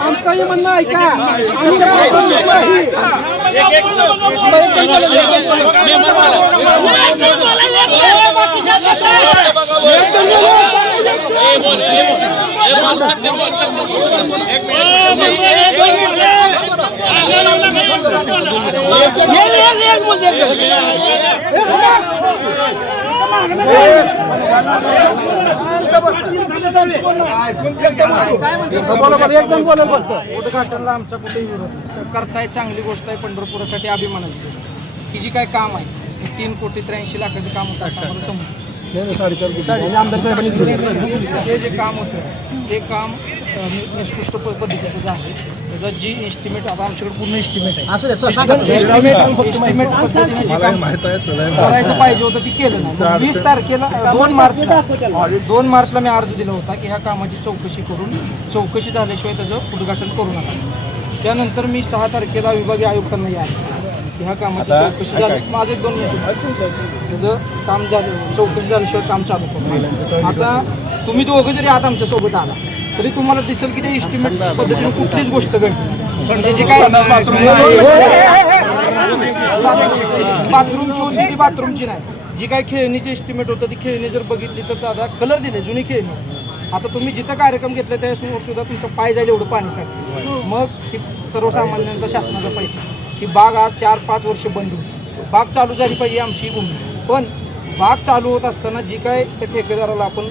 आमचंही म्हणणं ऐका. उद्घाटनला आमचा कुठेही विरोध करताय, चांगली गोष्ट आहे. पंढरपुरासाठी अभिमानाची ही जी काय काम आहे 3 कोटी 83 लाखाचं काम होतं असं आम्हाला समजतं. हे जे काम होतं ते काम निष्कृष्ट पद्धतीचं आहे. त्याचा जी एस्टिमेट आता आमच्याकडे पूर्ण एस्टिमेट आहे. एस्टिमेट पद्धतीने जे काम करायचं पाहिजे होतं ते केलं नाही. 20 तारखेला 2 मार्चला मी अर्ज दिला होता की ह्या कामाची चौकशी करून, चौकशी झाल्याशिवाय त्याचं उद्घाटन करू नका. त्यानंतर मी 6 तारखेला विभागीय आयुक्तांना यायला ह्या कामाची चौकशी झाली. माझे 2 मिनिट त्याचं काम झालं, चौकशी झाल्याशिवाय काम चालू करू. आता तुम्ही दोघं जरी आता आमच्या सोबत आला तरी तुम्हाला दिसेल की ते एस्टिमेट पद्धतीने कुठलीच गोष्ट घडली म्हणजे जे काय बाथरूमची होती ती बाथरूमची नाही. जी काय खेळणीची एस्टिमेट होतं ती खेळणी जर बघितली तर दादा कलर दिले जुनी खेळणी. आता तुम्ही जिथं कार्यक्रम घेतला त्यासमोर सुद्धा तुमचं पाय जाईल एवढं पाणी साठतं. मग ही सर्वसामान्यांचा शासनाचा पैसा. ही बाग आज 4-5 वर्ष बंद होती. बाग चालू झाली पाहिजे आमची भूमिका. पण बाग चालू होत असताना जी काय त्या ठेकेदाराला आपण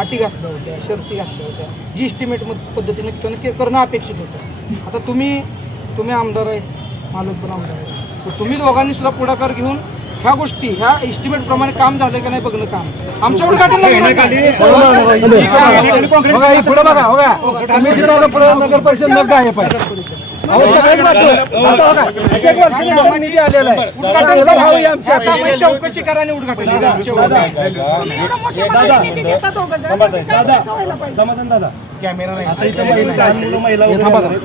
अटी घातल्या होत्या, शर्ती घातल्या होत्या, जी एस्टिमेट पद्धतीने करणं अपेक्षित होतं. आता तुम्ही आमदार आहे, मालक पण आमदार आहे, तर तुम्ही दोघांनी सुद्धा पुढाकार घेऊन ह्या गोष्टी ह्या एस्टिमेट प्रमाणे काम झालं का नाही बघणं काम आमच्या उद्घाटन नगर परिषद नग आहे चौकशी करा आणि उद्घाटन. समाधान दादा कॅमेरा नाही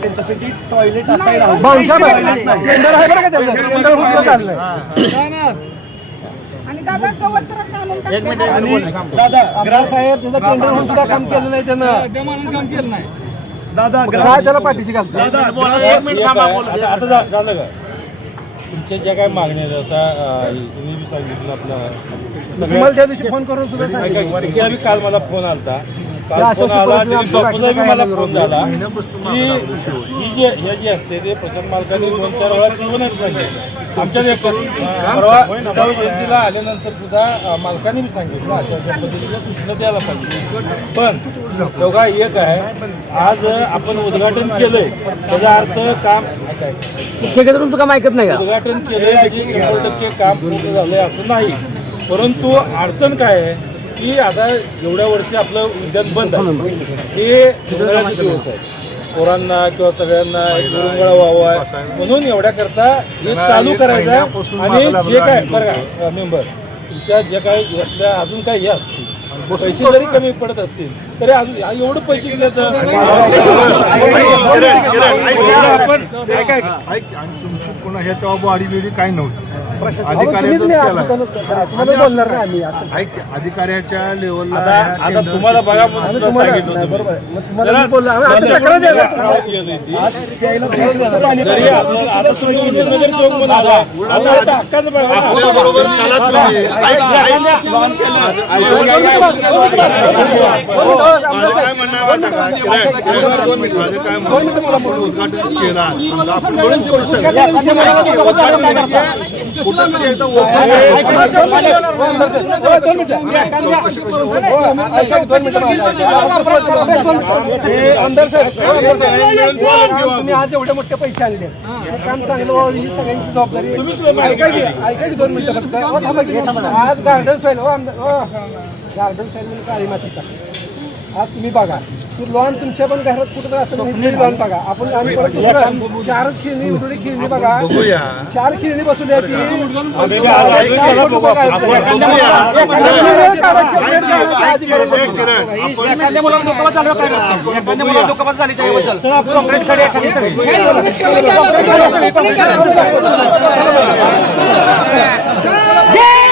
त्यांच्यासाठी टॉयलेट असायला दादा साहेब त्याचं केंद्र सुद्धा काम केलं नाही, त्यानं काम केलं नाही. दादा काय त्याला पाठीशी घालतो. आता झालं का तुमच्या ज्या काय मागण्या होता तुम्ही बी सांगितलं आपलं तुम्हाला त्या दिवशी फोन करून सुद्धा सांगितलं. काल मला फोन आलता, मला फोन झाला की ही जी असते ते प्रशांत मालकाने 2-4 वेळा जीवनाने सांगितलं. आमच्या परवा जयंतीला आल्यानंतर सुद्धा मालकाने मी सांगितलं अशा पद्धतीच्या सूचना द्यायला पाहिजे. पण दोघा एक आहे, आज आपण उद्घाटन केलंय त्याचा अर्थ काम तुमचं काम ऐकत नाही. उद्घाटन केलंय म्हणजे 100% काम पूर्ण झालंय असं नाही. परंतु अडचण काय आहे की आता एवढ्या वर्षी आपलं उद्यान बंद आहे. हे उन्हाळ्याचे दिवस आहे, पोरांना किंवा सगळ्यांना उरंगळा व्हावा आहे म्हणून एवढ्या करता हे चालू करायचं. आणि जे काय बरं का मेंबर तुमच्या जे काय अजून काय हे असतील पैसे जरी कमी पडत असतील तरी अजून एवढं पैसे दिले तर तुमची पुन्हा हे तेव्हा बॉडी बिडी काय नव्हतं, अधिकाऱ्याच्या लेवलला. आता तुम्हाला बघा म्हणून सांगितलं उद्घाटन केला तुम्ही आज एवढे मोठे पैसे आणले, काम चांगलं व्हावं ही सगळ्यांची जबाबदारी. ऐका की 2 मिनिटं आज गार्डन सोयल गार्डन सोयल म्हणजे काळी मातीचा. आज तुम्ही बघा लॉन तुमच्या पण घरात कुठं असं लॉन बघा. आपण 4च खेळणी उडवली खेळणी बघा, 4 खेळणी बसवल्या की जय